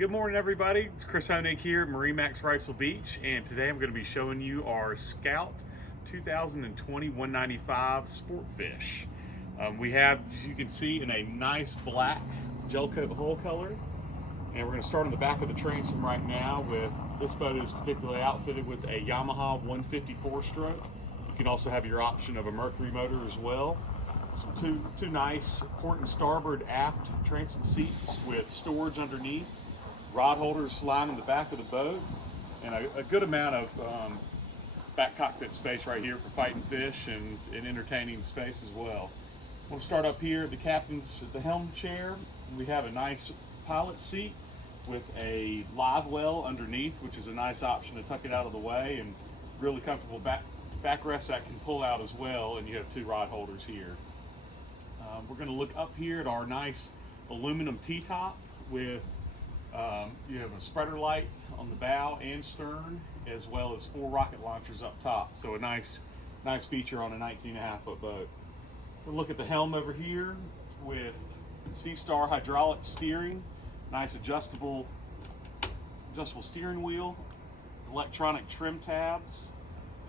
Good morning, everybody. It's Chris Honig here at MarineMax Wrightsville Beach, and today I'm going to be showing you our Scout 2020 195 Sportfish. We have, as you can see, in a nice black gel coat hull color, and we're going to start on the back of the transom right now. With this boat is particularly outfitted with a Yamaha 154 stroke. You can also have your option of a Mercury motor as well. Some two nice port and starboard aft transom seats with storage underneath, rod holders lining the back of the boat, and a good amount of back cockpit space right here for fighting fish and entertaining space as well. We'll start up here at the captain's at the helm chair. We have a nice pilot seat with a live well underneath, which is a nice option to tuck it out of the way, and really comfortable backrest that can pull out as well, and you have two rod holders here. We're going to look up here at our nice aluminum T-top with you have a spreader light on the bow and stern, as well as 4 rocket launchers up top. So a nice feature on a 19.5 foot boat. We'll look at the helm over here with Sea-Star hydraulic steering, nice adjustable steering wheel, electronic trim tabs,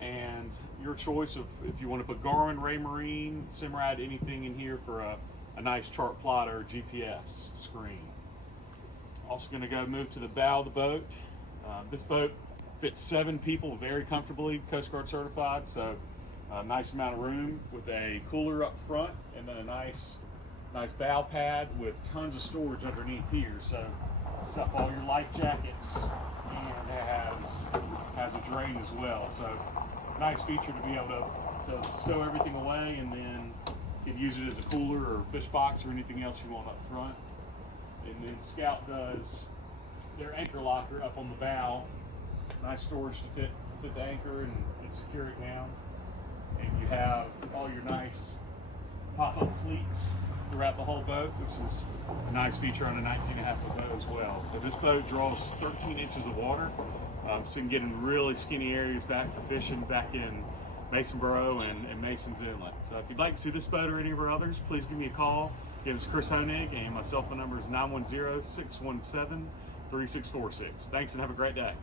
and your choice of if you want to put Garmin, Raymarine, Simrad, anything in here for a nice chart plotter or GPS screen. Also going to move to the bow of the boat. This boat fits 7 people very comfortably, Coast Guard certified, so a nice amount of room with a cooler up front, and then a nice bow pad with tons of storage underneath here. So stuff all your life jackets, and has a drain as well. So nice feature to be able to stow everything away, and then you can use it as a cooler or fish box or anything else you want up front. And then Scout does their anchor locker up on the bow. Nice storage to fit the anchor and secure it down. And you have all your nice pop-up cleats throughout the whole boat, which is a nice feature on a 19.5 foot boat as well. So this boat draws 13 inches of water, so you can get in really skinny areas back for fishing back in Masonboro and Mason's Inlet. So if you'd like to see this boat or any of our others, please give me a call. Again, it's Chris Honig, and my cell phone number is 910-617-3646. Thanks, and have a great day.